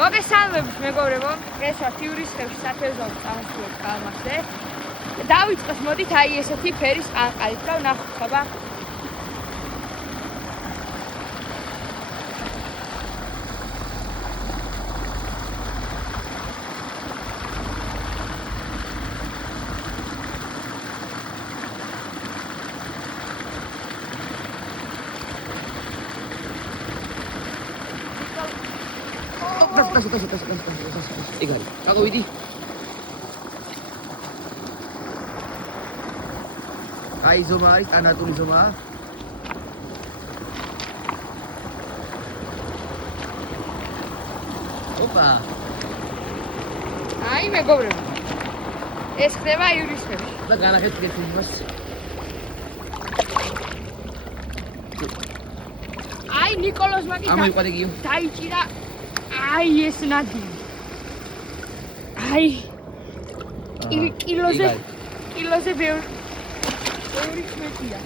მოგესალმებით მეგობრებო, დღეს ვართ იურისხევში სათევზაო წამოსვლით კალმახზე. დავიწყოთ, მოდით აი ესეთი ფერის ყანყალით და ვნახოთ, ხობა? იგარი, წავიდი. აი ზომა არის, სტანდარტული ზომაა. ოპა. აი მეგობრებო. ეს ხდება იურისხევში. და განახეთ კეთილებას. აი ნიკოლოზ მაგის ამოიყვანე გიო. დაიჭირა აი ეს ნადიმ. აი კილოზე ბევრი ხმეტია.